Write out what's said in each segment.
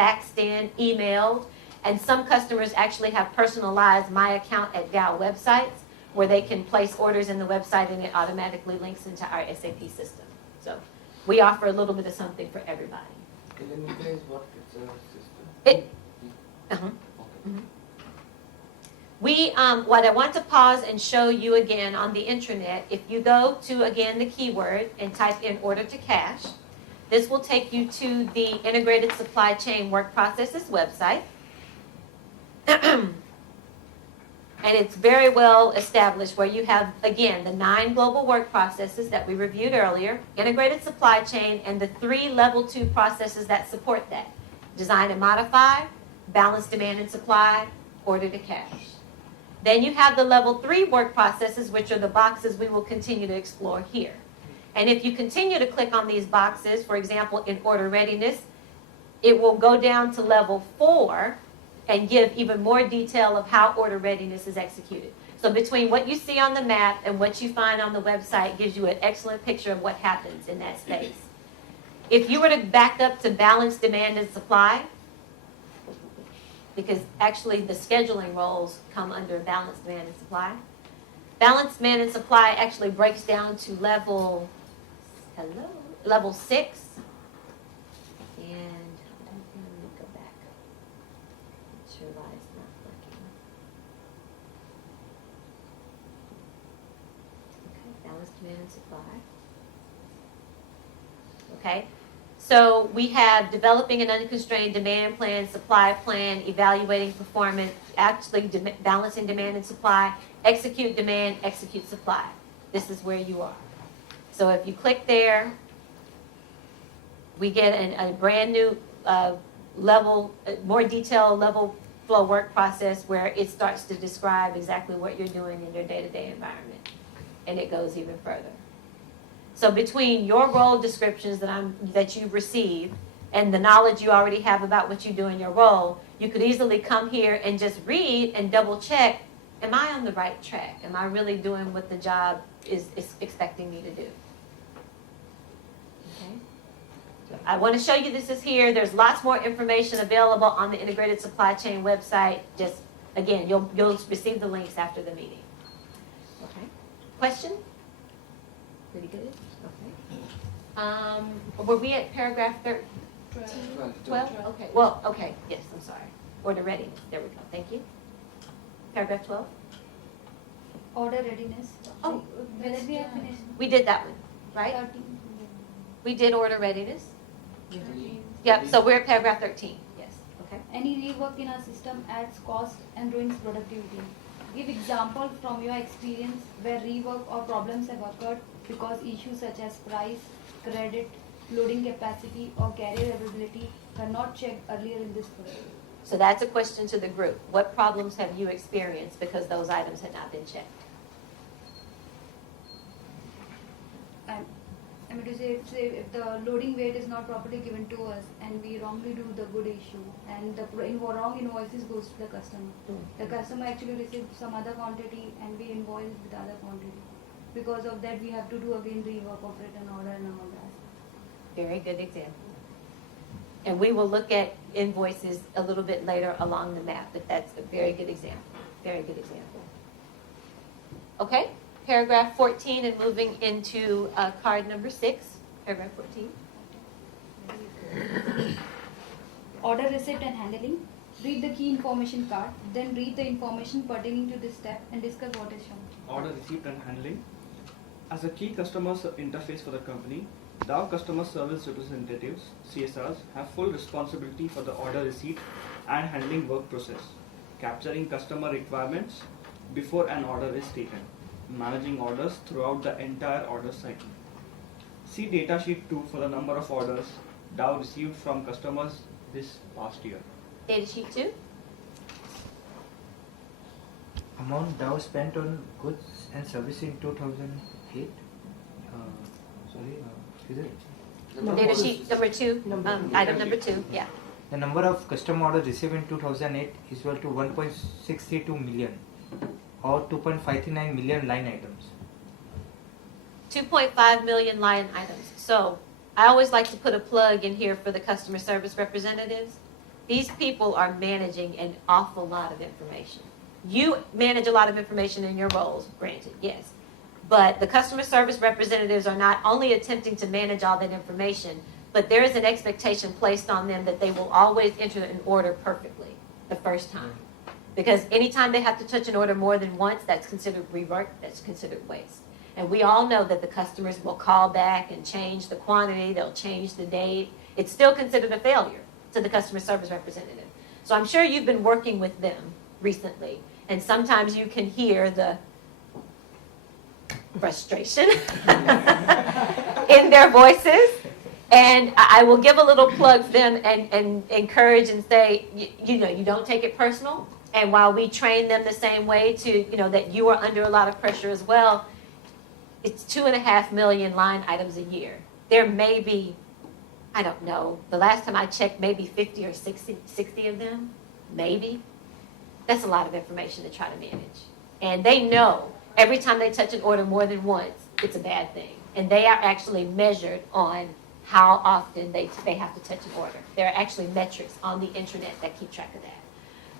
faxed in, emailed, and some customers actually have personalized My Account at Dow websites where they can place orders in the website and it automatically links into our SAP system. So we offer a little bit of something for everybody. Kilometer is what it's a system? Uh-huh. Okay. Mhm. What I want to pause and show you again on the intranet, if you go to, again, the keyword and type in order to cash, this will take you to the Integrated Supply Chain Work Processes website. And it's very well established where you have, again, the 9 global work processes that we reviewed earlier, integrated supply chain, and the 3 level 2 processes that support that. Design and modify, balance demand and supply, order to cash. Then you have the level 3 work processes, which are the boxes we will continue to explore here. And if you continue to click on these boxes, for example, in order readiness, it will go down to level 4 and give even more detail of how order readiness is executed. So between what you see on the map and what you find on the website gives you an excellent picture of what happens in that space. If you were to back up to balance demand and supply, because actually the scheduling roles come under balance demand and supply. Balance demand and supply actually breaks down to level 6. And let me go back. Make sure why it's not working. Okay, balance demand and supply. Okay. So we have developing an unconstrained demand plan, supply plan, evaluating performance, actually balancing demand and supply, execute demand, execute supply. This is where you are. So if you click there, we get a brand new level, more detailed level flow work process where it starts to describe exactly what you're doing in your day-to-day environment. And it goes even further. So between your role descriptions that you've received and the knowledge you already have about what you do in your role, you could easily come here and just read and double check, am I on the right track? Am I really doing what the job is expecting me to do? Okay. So I want to show you this is here. There's lots more information available on the Integrated Supply Chain website. Just, again, you'll receive the links after the meeting. Okay. Question? Pretty good? Okay. Were we at paragraph 13? 12? Okay. Well, okay. Yes, I'm sorry. Order readiness. There we go. Thank you. Paragraph 12? Order readiness. Oh, Whether we have finished. we did that one, right? 13. We did order readiness. 13. Yep, so we're at paragraph 13. Yes. Okay. Any rework in our system adds cost and ruins productivity. Give example from your experience where rework or problems have occurred because issues such as price, credit, loading capacity, or carrier availability were not checked earlier in this process. So that's a question to the group. What problems have you experienced because those items had not been checked? I mean to say if the loading weight is not properly given to us and we wrongly do the good issue and the wrong invoices goes to the customer. The customer actually receives some other quantity and we invoice with other quantity. Because of that we have to do again rework of written order and all that. Very good example. And we will look at invoices a little bit later along the map, but that's a very good example. Very good example. Okay, paragraph 14 and moving into card number 6, paragraph 14. Order receipt and handling. Read the key information card, then read the information pertaining to this step and discuss what is shown. Order receipt and handling. As a key customer interface for the company, Dow Customer Service Representatives, CSRs, have full responsibility for the order receipt and handling work process, capturing customer requirements before an order is taken, managing orders throughout the entire order cycle. See datasheet 2 for the number of orders Dow received from customers this past year. Data sheet 2. Amount Dow spent on goods and services in 2008. Is it? Data sheet number 2, item number 2, yeah. The number of customer orders received in 2008 is equal to 1.632 million or 2.539 million line items. 2.5 million line items. So I always like to put a plug in here for the customer service representatives. these people are managing an awful lot of information. You manage a lot of information in your roles, granted, yes. But the customer service representatives are not only attempting to manage all that information, but there is an expectation placed on them that they will always enter an order perfectly the first time. Because anytime they have to touch an order more than once, that's considered rework, that's considered waste. And we all know that the customers will call back and change the quantity, they'll change the date. It's still considered a failure to the customer service representative. So I'm sure you've been working with them recently, and sometimes you can hear the frustration in their voices. And I will give a little plug for them and encourage and say, you know, you don't take it personal. And while we train them the same way to, you know, that you are under a lot of pressure as well, it's 2.5 million line items a year. There may be, I don't know, the last time I checked, maybe 50 or 60 of them, maybe. That's a lot of information to try to manage. And they know every time they touch an order more than once, it's a bad thing. And they are actually measured on how often they have to touch an order. There are actually metrics on the internet that keep track of that.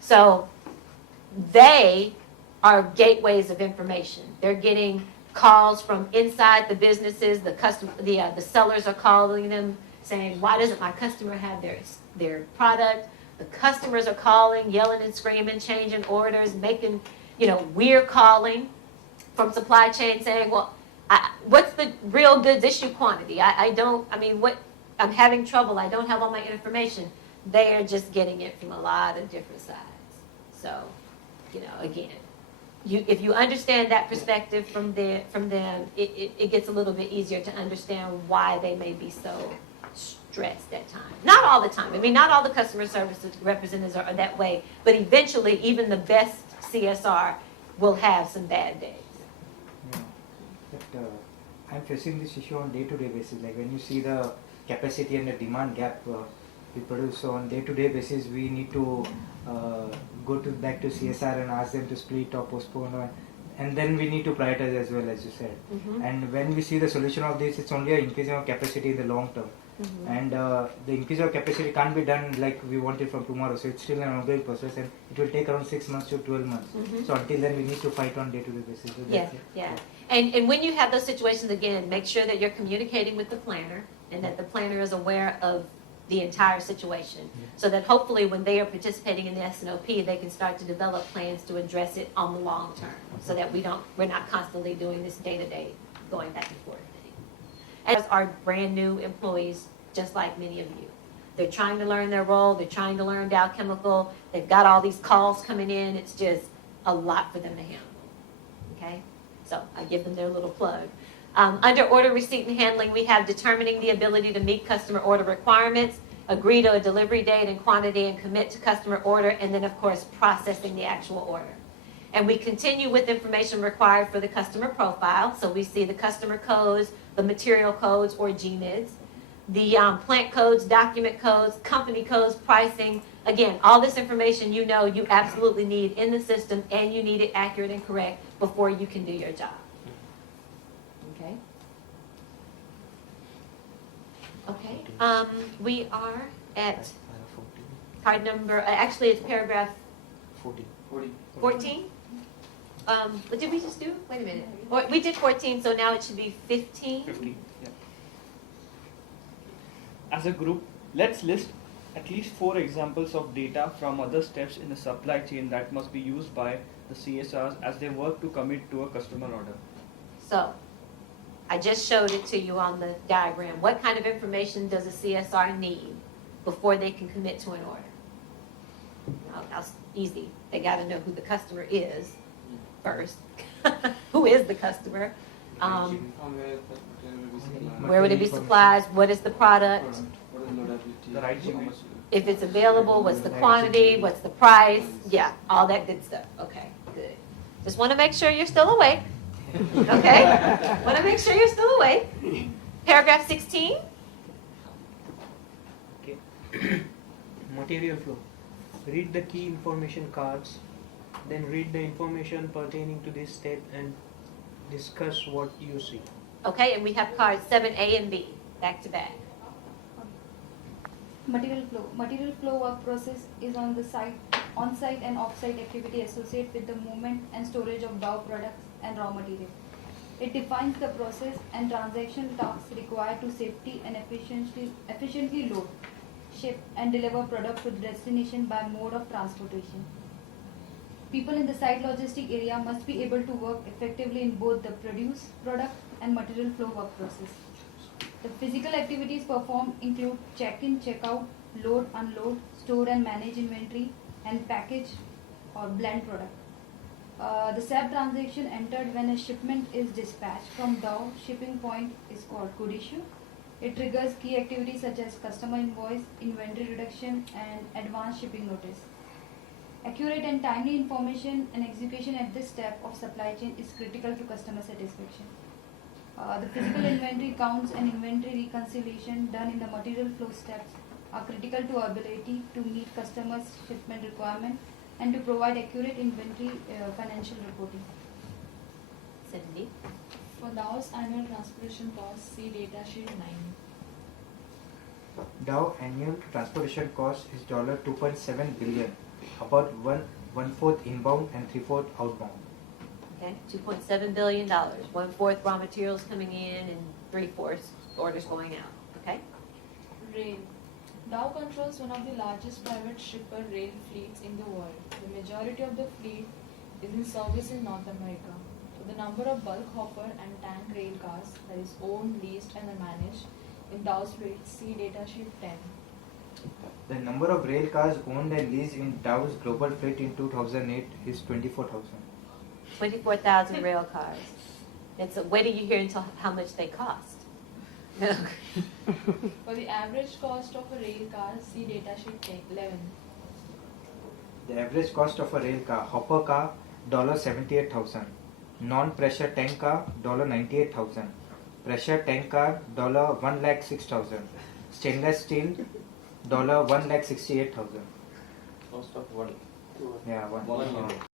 So they are gateways of information. They're getting calls from inside the businesses. The sellers are calling them saying, why doesn't my customer have their product? The customers are calling, yelling and screaming, changing orders, making, you know, we're calling from supply chain saying, well, what's the real goods issue quantity? I'm having trouble. I don't have all my information. They are just getting it from a lot of different sides. So, you know, again, if you understand that perspective from them, it gets a little bit easier to understand why they may be so stressed at times. Not all the time. I mean, not all the customer service representatives are that way, but eventually even the best CSR will have some bad days. Yeah. But I'm facing this issue on day-to-day basis. Like when you see the capacity and the demand gap we produce, so on day-to-day basis we need to go back to CSR and ask them to split or postpone, and then we need to prioritize as well, as you said. Mm-hmm. And when we see the solution of this, it's only an increase of capacity in the long term. Mm-hmm. And the increase of capacity can't be done like we want it from tomorrow, so it's still an ongoing process, and it will take around 6 months to 12 months. Mm-hmm. So until then we need to fight on day-to-day basis. So Yeah, that's it. yeah. And when you have those situations, again, make sure that you're communicating with the planner and that the planner is aware of the entire situation, so that hopefully when they are participating in the SNOP, they can start to develop plans to address it on the long term, so that we're not constantly doing this day-to-day, going back and forth thing. As our brand new employees, just like many of you, they're trying to learn their role, they're trying to learn Dow Chemical, they've got all these calls coming in, it's just a lot for them to handle, okay? So I give them their little plug. Under order receipt and handling, we have determining the ability to meet customer order requirements, agree to a delivery date and quantity, and commit to customer order, and then, of course, processing the actual order. And we continue with information required for the customer profile. So we see the customer codes, the material codes, or GMIDs, the plant codes, document codes, company codes, pricing. Again, all this information you know you absolutely need in the system, and you need it accurate and correct before you can do your job. Okay. Okay. We are at card number, actually it's paragraph 14. What did we just do? Wait a minute. We did 14, so now it should be 15. 50, yeah. As a group, let's list at least 4 examples of data from other steps in the supply chain that must be used by the CSRs as they work to commit to a customer order. So, I just showed it to you on the diagram. What kind of information does a CSR need before they can commit to an order? That's easy. They got to know who the customer is first. Who is the customer? Where would it be supplied? What is the product? The right How GMID. much? If it's available, what's the quantity? What's the price? Yeah, all that good stuff. Okay, good. Just want to make sure you're still awake. Okay? Want to make sure you're still awake. Paragraph 16. Okay. Material flow. Read the key information cards, then read the information pertaining to this step and discuss what you see. Okay, and we have cards 7A and B, back to back. Material flow. Material flow work process is on the site, on-site and off-site activity associated with the movement and storage of Dow products and raw material. It defines the process and transaction tasks required to safely and efficiently load, ship and deliver product to the destination by mode of transportation. People in the site logistic area must be able to work effectively in both the produce, product and material flow work process. The physical activities performed include check-in, check-out, load, unload, store and manage inventory, and package or blend product. The SAP transaction entered when a shipment is dispatched from Dow shipping point is called good issue. It triggers key activities such as customer invoice, inventory reduction, and advance shipping notice. Accurate and timely information and execution at this step of supply chain is critical to customer satisfaction. The physical inventory counts and inventory reconciliation done in the material flow steps are critical to our ability to meet customers' shipment requirement and to provide accurate inventory financial reporting. Cindy? For Dow's annual transportation cost, see data sheet 9. Dow annual transportation cost is $2.7 billion, about one-fourth inbound and three-fourth outbound. Okay, $2.7 billion, 1/4 raw materials coming in and 3/4 orders going out, okay? Rail. Dow controls one of the largest private shipper rail fleets in the world. The majority of the fleet is in service in North America. So the number of bulk hopper and tank rail cars that is owned, leased and managed in Dow's fleet, see data sheet 10. The number of rail cars owned and leased in Dow's global fleet in 2008 is 24,000. 24,000 rail cars. And so wait till you hear until how much they cost. For the average cost of a rail car, see data sheet 11. The average cost of a rail car, hopper car, $78,000. Non-pressure tank car, $98,000. Pressure tank car, $106,000. Stainless steel, $168,000. Cost of one. Yeah, one. One unit.